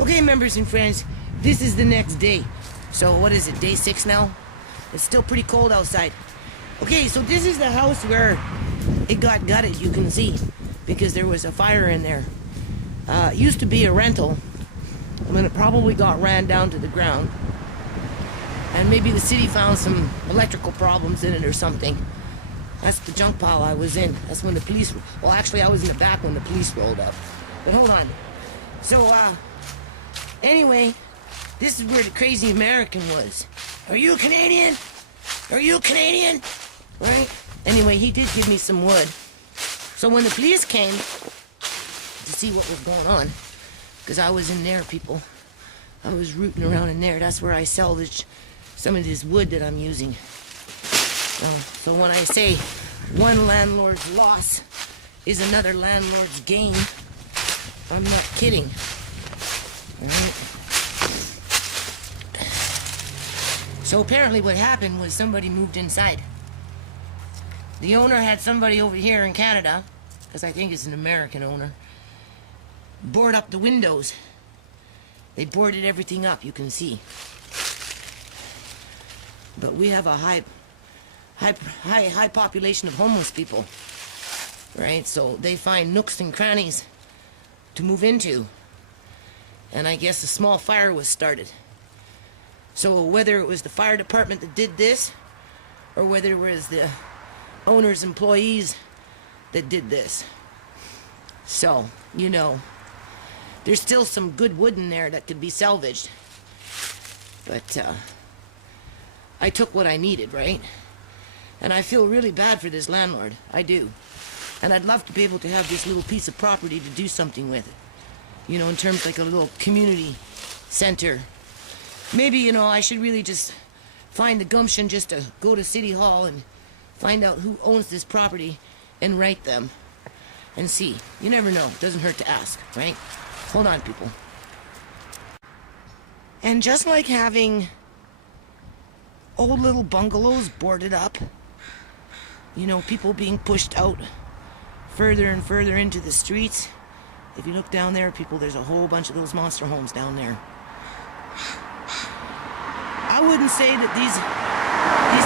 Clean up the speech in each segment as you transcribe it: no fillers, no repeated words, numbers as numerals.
Okay, members and friends, this is the next day. So what is it, day 6 now? It's still pretty cold outside. Okay, so this is the house where it got gutted, you can see, because there was a fire in there. It used to be a rental, and then it probably got ran down to the ground. And maybe the city found some electrical problems in it or something. That's the junk pile I was in. That's when the police... Well, actually, I was in the back when the police rolled up. But hold on. So, anyway, this is where the crazy American was. Are you a Canadian? Are you a Canadian? Right? Anyway, he did give me some wood. So when the police came to see what was going on, because I was in there, people. I was rooting around in there. That's where I salvaged some of this wood that I'm using. So when I say one landlord's loss is another landlord's gain, I'm not kidding. All right. So apparently what happened was somebody moved inside. The owner had somebody over here in Canada, because I think it's an American owner, board up the windows. They boarded everything up, you can see. But we have a high population of homeless people, right? So they find nooks and crannies to move into. And I guess a small fire was started. So whether it was the fire department that did this, or whether it was the owner's employees that did this. So, you know, there's still some good wood in there that could be salvaged. But I took what I needed, right? And I feel really bad for this landlord. I do. And I'd love to be able to have this little piece of property to do something with it. You know, in terms of like a little community center. Maybe, you know, I should really just find the gumption just to go to City Hall and find out who owns this property and write them and see. You never know. It doesn't hurt to ask, right? Hold on, people. And just like having old little bungalows boarded up, you know, people being pushed out further and further into the streets. If you look down there, people, there's a whole bunch of those monster homes down there. I wouldn't say that these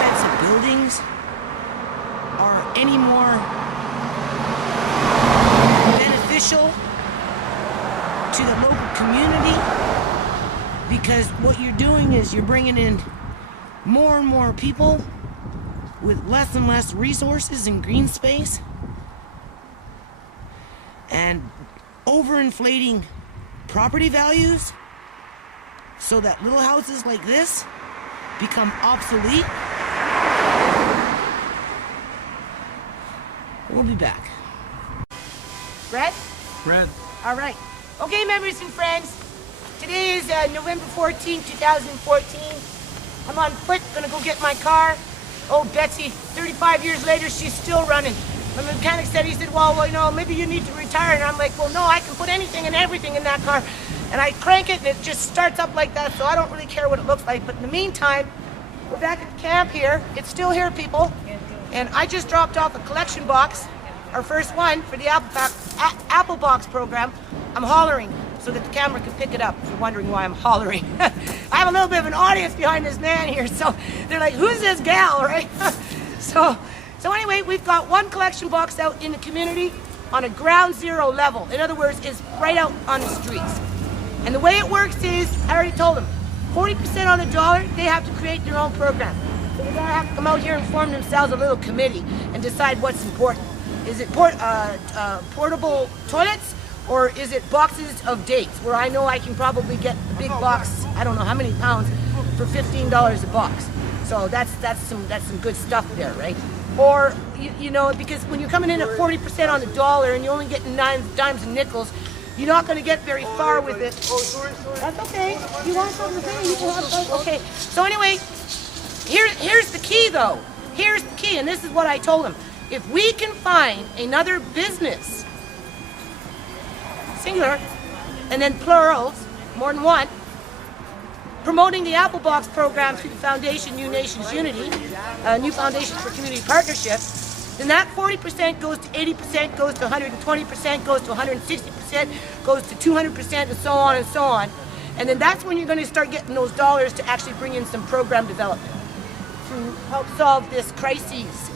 types of buildings are any more beneficial to the local community, because what you're doing is you're bringing in more and more people with less and less resources and green space, and overinflating property values so that little houses like this become obsolete. We'll be back. Brett? Brett. All right. Okay, members and friends. Today is November 14, 2014. I'm on foot, gonna go get my car. Oh, Betsy, 35 years later, she's still running. My mechanic said, he said, well, you know, maybe you need to retire. And I'm like, well, no, I can put anything and everything in that car. And I crank it and it just starts up like that, so I don't really care what it looks like. But in the meantime, we're back at the camp here. It's still here, people. And I just dropped off a collection box, our first one for the Apple Box program. I'm hollering so that the camera can pick it up, if you're wondering why I'm hollering. I have a little bit of an audience behind this man here, so they're like, who's this gal, right? So anyway, we've got one collection box out in the community on a ground zero level. In other words, it's right out on the streets. And the way it works is, I already told them, 40% on the dollar, they have to create their own program. So they're gonna have to come out here and form themselves a little committee and decide what's important. Is it portable toilets, or is it boxes of dates, where I know I can probably get the big box, I don't know how many pounds, for $15 a box. So that's some good stuff there, right? Or, you know, because when you're coming in at 40% on the dollar and you're only getting dimes and nickels, you're not going to get very far with it. That's okay. You want something to say? You can have something. Okay. So anyway, here's the key, though. Here's the key, and this is what I told him. If we can find another business, singular, and then plurals, more than one, promoting the Apple Box program through the foundation New Nations Unity, New Foundation for Community Partnership, Then that 40% goes to 80%, goes to 120%, goes to 160%, goes to 200%, and so on and so on. And then that's when you're going to start getting those dollars to actually bring in some program development to help solve this crisis,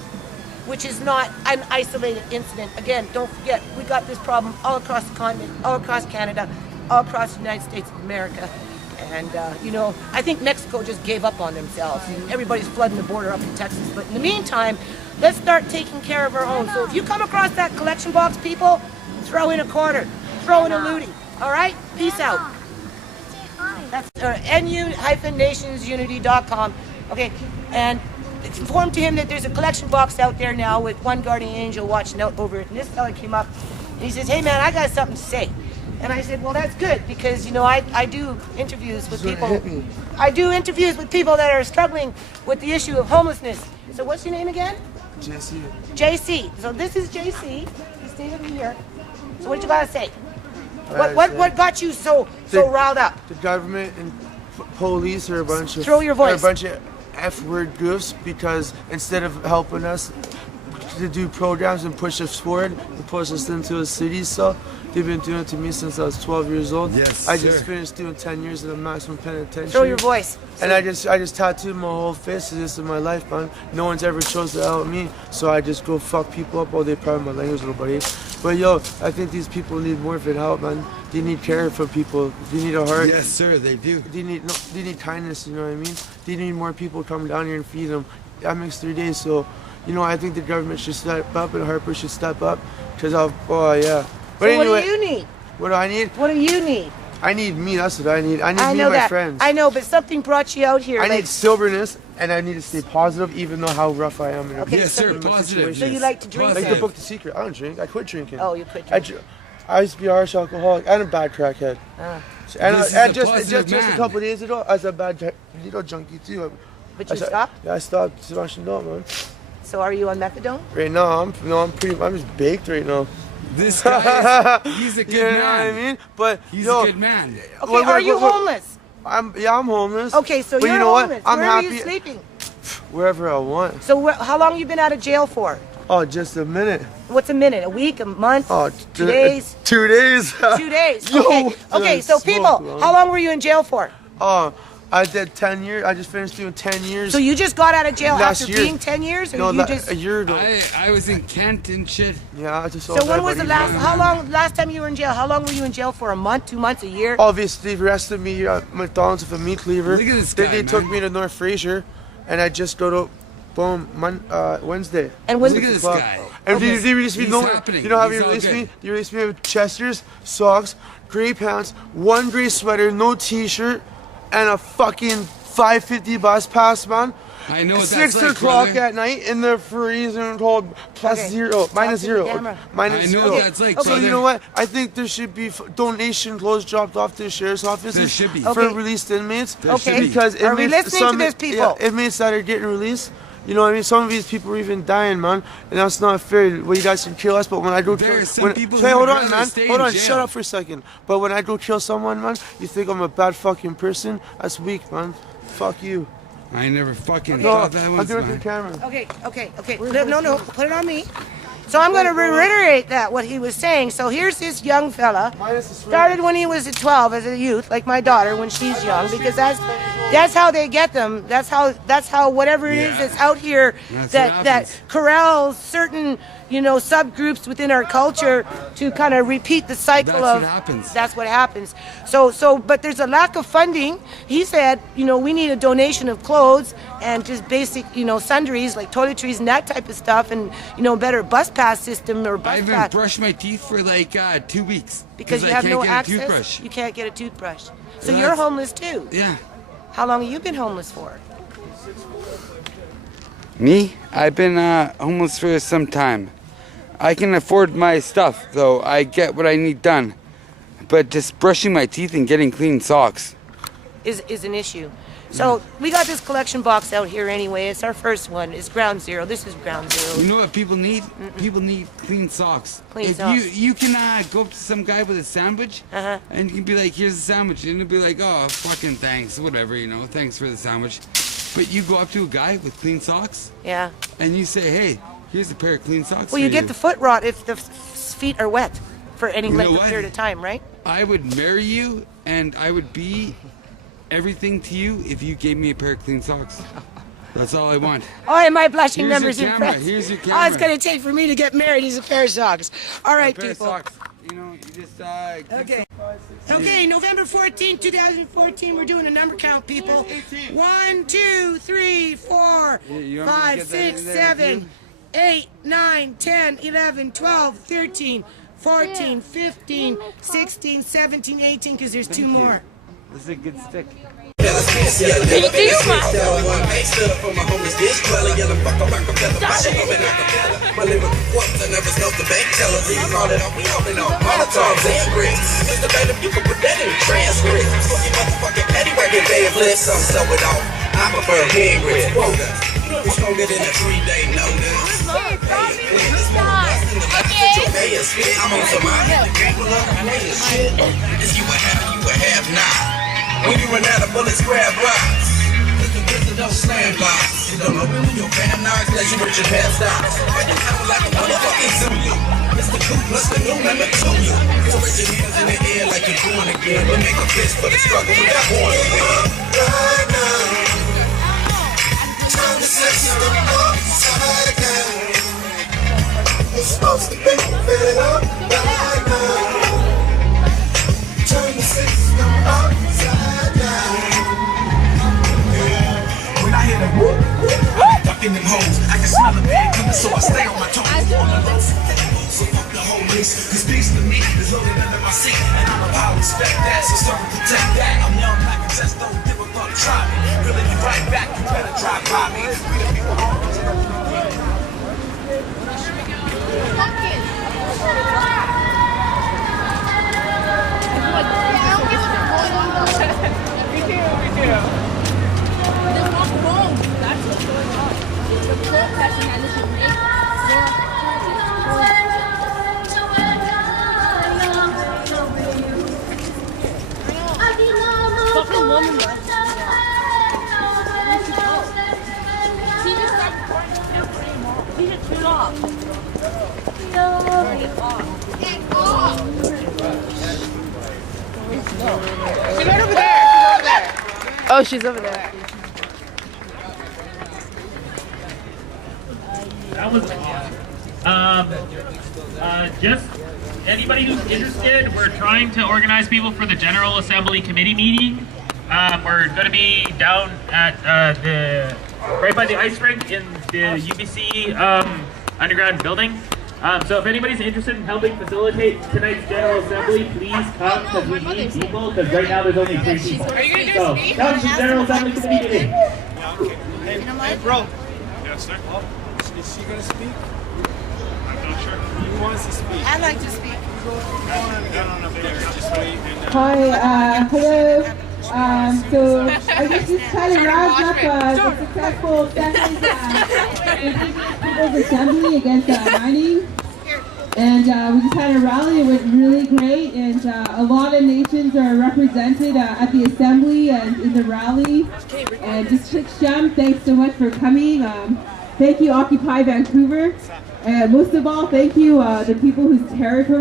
which is not an isolated incident. Again, don't forget, we got this problem all across the continent, all across Canada, all across the United States of America. And, you know, I think Mexico just gave up on themselves. And everybody's flooding the border up in Texas. But in the meantime, let's start taking care of our own. So if you come across that collection box, people, throw in a quarter, throw in a lootie. All right? Peace out. That's nu-nationsunity.com. Okay, and inform to him that there's a collection box out there now with one guardian angel watching out over it. And this fella came up and he says, hey man, I got something to say. And I said, well, that's good because, you know, I do interviews with people. I do interviews with people that are struggling with the issue of homelessness. So what's your name again? JC. JC. So this is JC. He's staying over here. So what you got to say? What got you so riled up? The government and police are a bunch of Throw your voice. Are a bunch of F-word goofs because instead of helping us to do programs and push us forward and push us into the cities, so they've been doing it to me since I was 12 years old. Yes, I just finished doing 10 years in a maximum penitentiary. Throw your voice. And I just tattooed my whole face. This is my life, man. No one's ever chose to help me, so I just go fuck people up all day. Probably my language, little buddy. But yo, I think these people need more than help, man. They need care from people. They need a heart. Yes, sir, they do. They need kindness. You know what I mean? They need more people coming down here and feed them. That makes 3 days. So, you know, I think the government should step up and Harper should step up. Cause oh yeah. But so anyway, what do you need? What do I need? What do you need? I need me. That's what I need. I need I me know and my that. friends. I know, but something brought you out here. I like, need soberness, and I need to stay positive, even though how rough I am. Okay, Yes, so sir, you- positive. So you like to drink? Like then? the book, The Secret. I don't drink. I quit drinking. Oh, you quit drinking. I used to be a harsh alcoholic and a bad crackhead. And This is and a just positive a man. couple days ago, I was a bad junkie too. But you stopped? Yeah, I stopped smashing dope, man. So are you on methadone? Right now, I'm just baked right now. This guy, he's a good You know man. what I mean? But He's yo, a good man. Okay, are you homeless? I'm homeless. Okay, so but you're you know homeless. what? I'm Where happy are you sleeping? wherever I want. So how long you been out of jail for? Oh, just a minute. What's a minute? A week? A month? Oh, 2 days? 2 days. 2 days. Yo, Okay. Okay. So smoke, people, man. how long were you in jail for? Oh, I did 10 years. I just finished doing 10 years. So you just got out of jail Last after year. being 10 years, or no, you just? a year ago. I was in Kent and shit. Yeah, I just. So when was the last? How long? Last time you were in jail? How long were you in jail for? A month? 2 months? A year? Obviously, they arrested me at McDonald's with a meat cleaver. Look at this Then guy, they took man. me to North Fraser, and I just got up, boom, Wednesday. And when? Look at this guy. And they released me. He's No, happening. you know how He's they all released good. me? They released me with Chesters, socks, gray pants, one gray sweater, no T-shirt, and a fucking 550 bus pass, man. I know what 6 that's like, o'clock brother. at night in the freezing cold, plus Okay. zero, minus Talk to the zero, camera. minus I know zero. what that's like, So you brother. know what? I think there should be donation clothes dropped off to the sheriff's offices There should be. for Okay. released inmates. There should Okay. be. Because Are we inmates, listening to this, people? Yeah, inmates that are getting released. You know what I mean? Some of these people are even dying, man, and that's not fair. Well, you guys can kill us, but when I go There kill, are some people who hey, hold would on, rather man, stay hold in on, jail. shut up for a second. But when I go kill someone, man, you think I'm a bad fucking person? That's weak, man. Fuck you. I never fucking No, thought that I'm once, doing it to man. the camera. Okay. No, put it on me. So I'm going to reiterate that what he was saying. So here's this young fella. Minus the sweater. Started when he was at 12 as a youth, like my daughter when she's young, because that's how they get them. That's how whatever it is Yeah. that's out here That's that what that happens. corrals certain subgroups within our culture to kind of repeat the cycle That's of. what happens. That's what happens. So but there's a lack of funding. He said, we need a donation of clothes and just basic, sundries like toiletries and that type of stuff, and better bus pass system or I bus haven't pass. brushed my teeth for like 2 weeks. Because you I have can't no get access. a toothbrush. You can't get a toothbrush. So Well, you're that's- homeless too. Yeah. How long have you been homeless for? Me? I've been homeless for some time. I can afford my stuff, though. I get what I need done. But just brushing my teeth and getting clean socks. Is an issue. So we got this collection box out here anyway. It's our first one. It's ground zero. This is ground You zero. know what people need? People need clean socks. Clean if socks. you can go up to some guy with a sandwich Uh-huh. and you can be like, here's a sandwich, and he'll be like, oh, fucking thanks, whatever, thanks for the sandwich. But you go up to a guy with clean socks Yeah. and you say, hey, Here's a pair of clean socks. Well, for you get the foot rot if the feet are wet for any length of period of time, right? I would marry you, and I would be everything to you if you gave me a pair of clean socks. That's all I want. Oh, and my blushing Here's members your and camera. friends. Here's your All it's camera. going to take for me to get married is a pair of socks. All right, A pair people. of socks. You know, you just Okay. Okay, November 14, 2014, we're doing a number count, people. 1, 2, 3, 4, you want me to 5, get that 6, in there 7, with 8, 9, 10, 11, 12, 13, 14, 15, 16, 17, 18, because there's two more. This is a good stick. I prefer hand grips, quotas. We're stronger than a 3-day notice. I'm on some shit. Is you a have not. When you run out of bullets, grab rocks. Don't slam blocks. You don't open when your fam knocks, let you rich and half stops. Why you sound like a motherfucking Zulu? Mr. Cool plus the new limit to you. So raise your hands in the air like you're born again. We'll make a fist for the struggle we got born again. Right now, time to set the upside down. It's supposed to be fed up right now. Turn the system upside down. When I hear the whoop, whoop, ducking them hoes, I can smell the bag coming, so I stay on my toes. On the road, so fuck the whole race. Cause peace to me is loaded under my seat, and I'm about to respect that, so start to protect that. I'm young, like a just don't give a fuck, try me. Really be right back, you better drive by me. We the people Oh, she's over there. That was awesome. Just anybody who's interested, we're trying to organize people for the General Assembly Committee meeting. We're going to be down at right by the ice rink in the UBC underground building. So if anybody's interested in helping facilitate tonight's General Assembly, please come because we need people, because right now there's only 3 people. Are you going to So, speak? come to the General Assembly Committee meeting. Hey, bro. Yes, sir. Is she gonna speak? I'm not sure. Who wants to speak? I'd like to speak. Go on up there. Just wait. Hi, hello. So I guess this kind of wraps up the successful People's Assembly against mining. And we just had a rally. It went really great, and a lot of nations are represented at the assembly and in the rally. And just quick jump, thanks so much for coming. Thank you, Occupy Vancouver. And most of all, thank you, the people whose territory